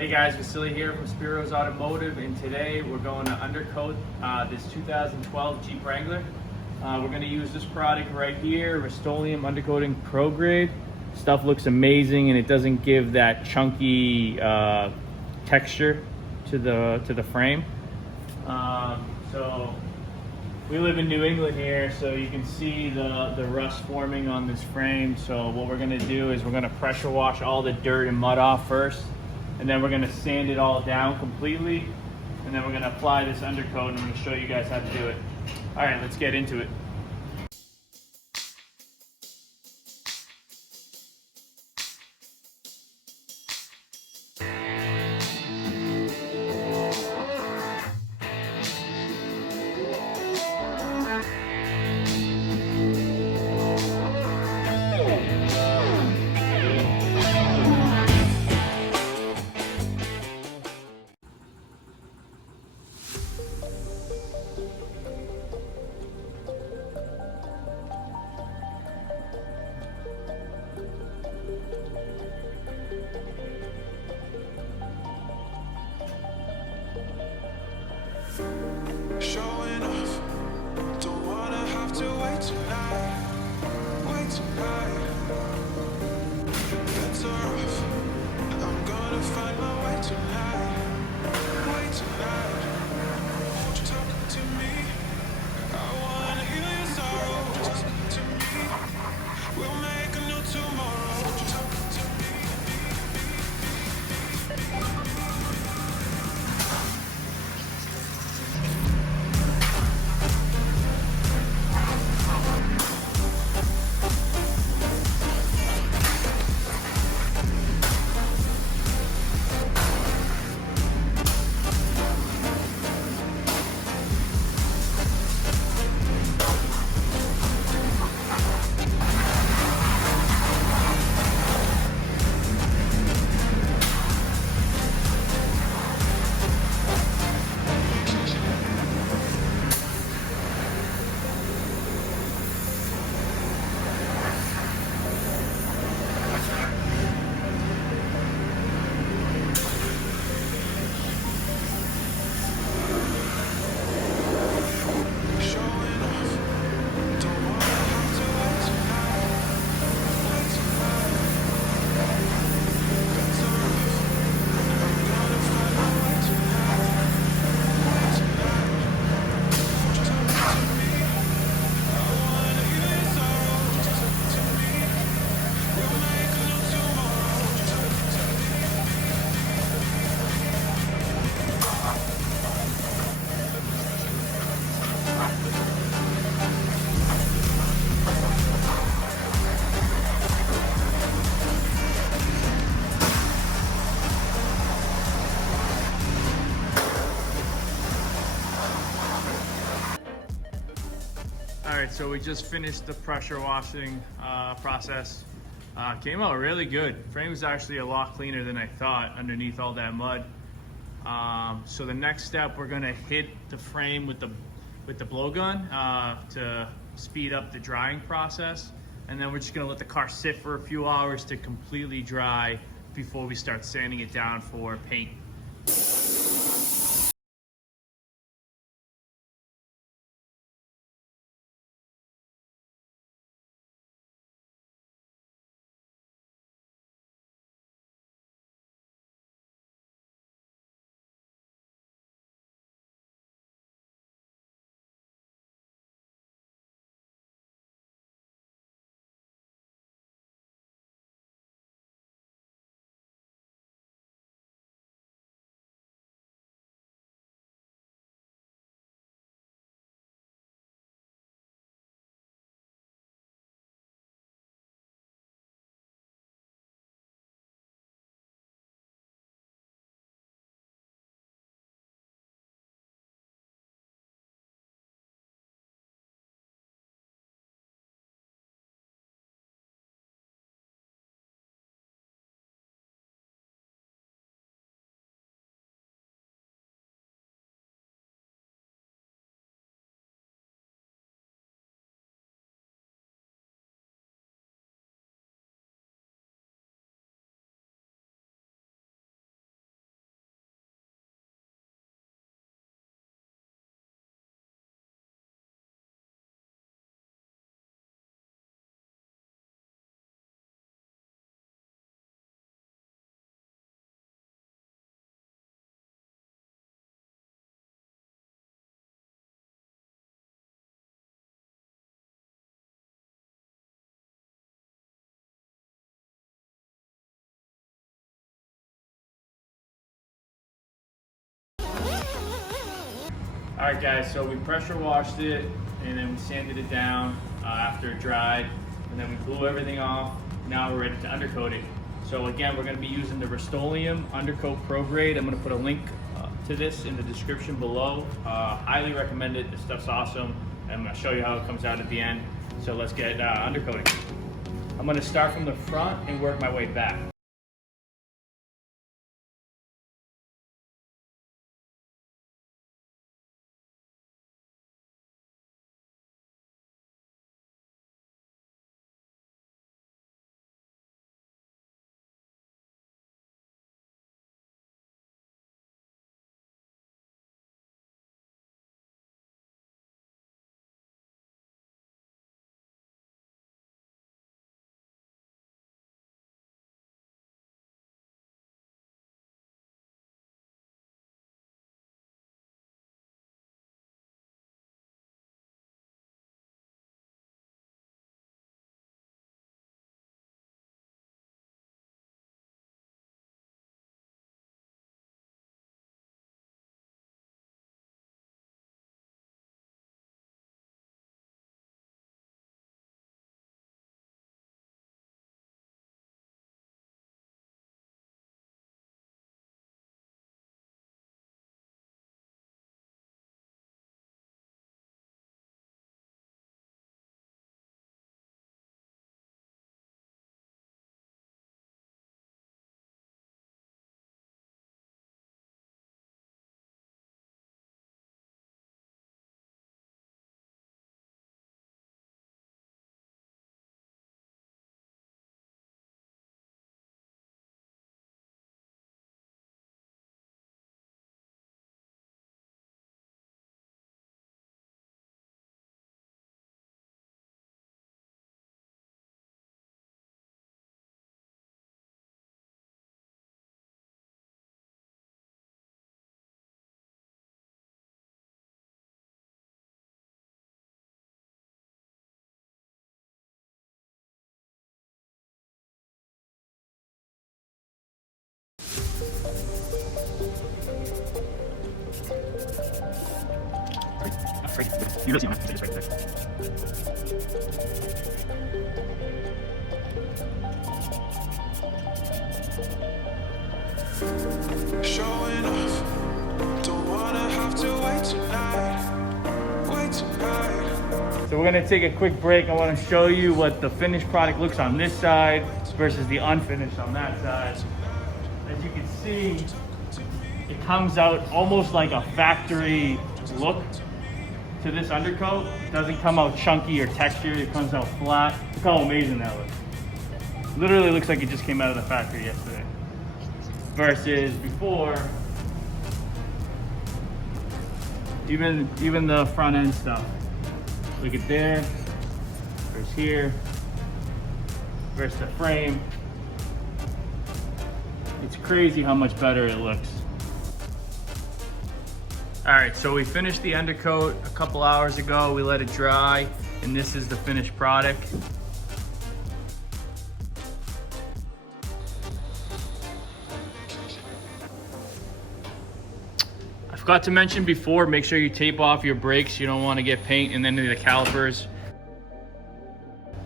Hey guys, Vasily here from Spiro's Automotive, and today we're going to undercoat this 2012 Jeep Wrangler. We're going to use this product right here, Rust-Oleum Undercoating Pro Grade. Stuff looks amazing, and it doesn't give that chunky texture to the frame. So we live in New England here, so you can see the rust forming on this frame. So what we're going to do is we're going to pressure wash all the dirt and mud off first, and then we're going to sand it all down completely, and then we're going to apply this undercoat, and I'm going to show you guys how to do it. All right, let's get into it. Showing off, don't wanna have to wait tonight. Bets are off, I'm gonna find my way tonight. Wait tonight, won't you talk to me? I wanna heal your sorrow. Won't you talk to me? We'll make a new tomorrow. Won't you talk to me? All right, so we just finished the pressure washing process. Came out really good. Frame was actually a lot cleaner than I thought underneath all that mud. So the next step, we're gonna hit the frame with the blowgun to speed up the drying process, and then we're just gonna let the car sit for a few hours to completely dry before we start sanding it down for paint. All right, guys, so we pressure washed it and then we sanded it down after it dried, and then we blew everything off. Now we're ready to undercoat it. So again, we're gonna be using the Rust-Oleum Undercoat Pro Grade. I'm gonna put a link to this in the description below. Highly recommend it, this stuff's awesome. And I'm gonna show you how it comes out at the end. So let's get undercoating. I'm gonna start from the front and work my way back. You don't see it, it's right there. Showing off, don't wanna have to wait tonight, wait tonight. So we're gonna take a quick break. I wanna show you what the finished product looks on this side versus the unfinished on that side. As you can see, it comes out almost like a factory look to this undercoat. It doesn't come out chunky or textured, it comes out flat. Look how amazing that looks. Literally looks like it just came out of the factory yesterday. Versus before, even the front end stuff. Look at there, versus here, versus the frame. It's crazy how much better it looks. All right, so we finished the undercoat a couple hours ago. We let it dry, and this is the finished product. I forgot to mention before, make sure you tape off your brakes. You don't want to get paint in any of the calipers.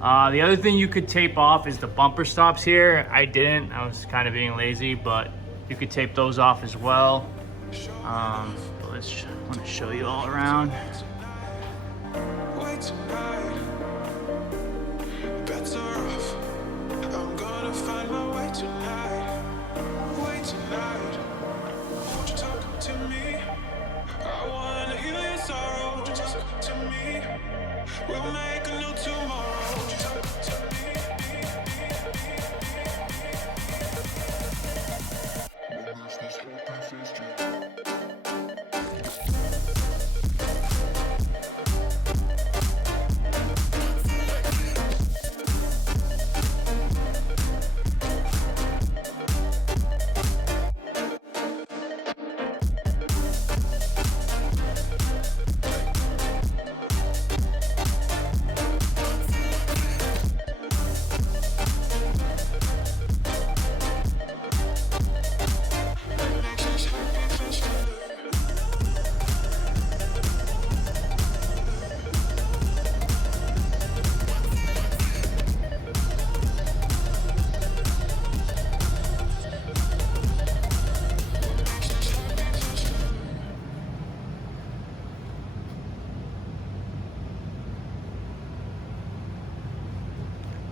The other thing you could tape off is the bumper stops here. I didn't, I was kind of being lazy, but you could tape those off as well. I want to show you all around. Wait tonight, better off. I'm gonna find my way tonight. Wait tonight, won't you talk to me? I wanna heal your sorrow. Won't you talk to me? We'll make a new tomorrow. Won't you talk to me?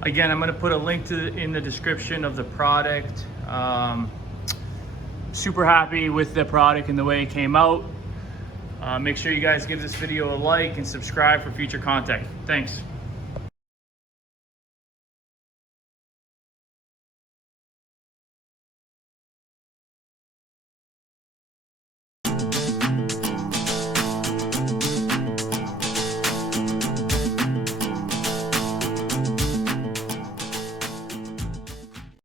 Again, I'm going to put a link in the description of the product. Super happy with the product and the way it came out. Make sure you guys give this video a like and subscribe for future content. Thanks.